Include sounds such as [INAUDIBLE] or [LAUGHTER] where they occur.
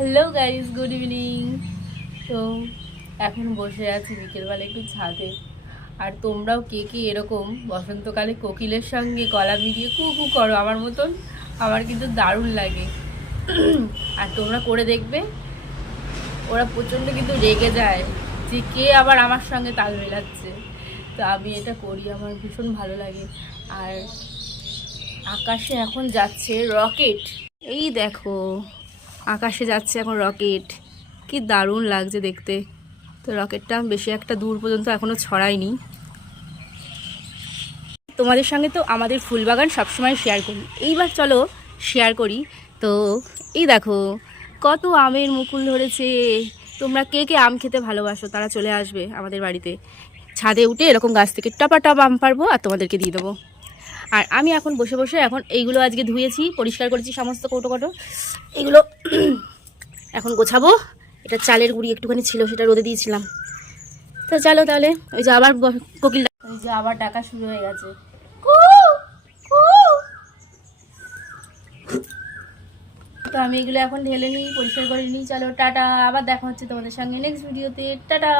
Hello guys good evening তো এখন বসে আছি বিকেলবেলা একটু ছাদে। আর তোমরাও কে কে এরকম বসন্তকালে কোকিলের সঙ্গে গলা মিলিয়ে কু কু করো আমার মতন? আমার কিন্তু দারুণ লাগে। আর তোমরা করে দেখবে, ওরা প্রচণ্ড কিন্তু রেগে যায় যে কে আবার আমার সঙ্গে তাল মেলাচ্ছে। তো আমি এটা করি, আমার ভীষণ ভালো লাগে। আর আকাশে এখন যাচ্ছে রকেট। এই দেখো আকাশে যাচ্ছে এখন রকেট। কি দারুণ লাগছে দেখতে। তো রকেটটা বেশি একটা দূর পর্যন্ত এখনও ছড়ায়নি। তোমাদের সঙ্গে তো আমাদের ফুলবাগান সবসময় শেয়ার করি। এইবার চলো শেয়ার করি। তো এই দেখো, কত আমের মুকুল ধরেছে। তোমরা কে কে আম খেতে ভালোবাসো তারা চলে আসবে আমাদের বাড়িতে। ছাদে উঠে এরকম গাছ থেকে টপা টপ আম পারব আর তোমাদেরকে দিয়ে দেবো। আর আমি এখন বসে বসে এখন এইগুলো আজকে ধুয়েছি পরিষ্কার করেছি সমস্ত কৌটো কটো। এগুলো [CLEARS THROAT] এখন গোছাবো। এটা চালের গুঁড়ি একটুখানি ছিল সেটা রোদে দিয়েছিলাম। তো চলো তাহলে ওই যে আবার কোকিল ওই যে আবার ডাকা শুরু হয়ে গেছে। তো আমি এগুলো এখন ঢেলে নিই পরিষ্কার করে নিই। চলো টাটা। আবার দেখা হচ্ছে তোমাদের সঙ্গে নেক্সট ভিডিওতে টাটা।